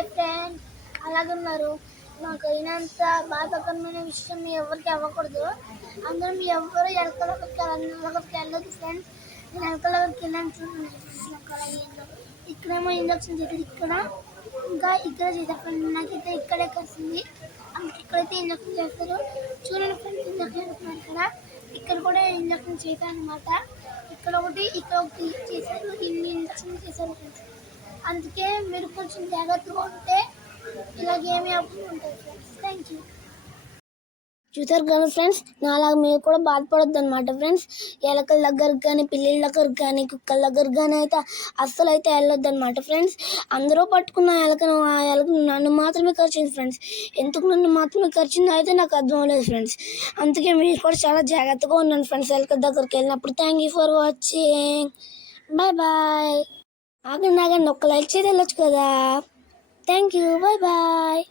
Hi friends, అలాగున్నారు? నాకు అయినంత బాధాకరమైన విషయం ఎవరికి అవ్వకూడదు. అందరూ మీ ఎవరు ఎలకలకి వెళ్ళదు ఫ్రెండ్స్. నేను ఎలకలకి వెళ్ళాను చూడండి. నాకు అలా అయ్యిందో. ఇక్కడేమో ఇంజక్షన్ చేసేది ఇక్కడ, ఇంకా ఇక్కడ చేశారు ఫ్రెండ్. నాకైతే ఇక్కడే కలిసింది, అందుకే ఇక్కడైతే ఇంజక్షన్ చేస్తారు. చూడండి ఫ్రెండ్స్, ఇంజక్షన్ చేస్తున్నారు ఇక్కడ. ఇక్కడ కూడా ఇంజక్షన్ చేశారు అనమాట. ఇక్కడ ఒకటి చేశారు, ఇన్ని ఇంజక్షన్ చేశారు ఫ్రెండ్స్. అందుకే మీరు కొంచెం జాగ్రత్తగా ఉంటే ఇలాగేమీ అవ్వకుండా ఉంటుంది ఫ్రెండ్స్. Thank you. చూసారు కదా ఫ్రెండ్స్, నాలాగా మీరు కూడా బాధపడొద్దు అనమాట ఫ్రెండ్స్. ఎలకల దగ్గరకు కానీ, పిల్లల దగ్గరకు కానీ, కుక్కల దగ్గరకు కానీ అయితే అస్సలు అయితే వెళ్ళొద్దు అనమాట ఫ్రెండ్స్. అందరూ పట్టుకున్న ఎలకను, ఆ ఎలకను నన్ను మాత్రమే కరిచింది ఫ్రెండ్స్. ఎందుకు నన్ను మాత్రమే కరిచిందో అయితే నాకు అర్థం అవ్వలేదు ఫ్రెండ్స్. అందుకే మీరు కూడా చాలా జాగ్రత్తగా ఉన్నాను ఫ్రెండ్స్ ఎలకల దగ్గరికి వెళ్ళినప్పుడు. Thank you for watching. Bye bye. ఆగండి, ఒక్క లైక్ చేసి వెళ్ళొచ్చు కదా. Thank you. Bye bye.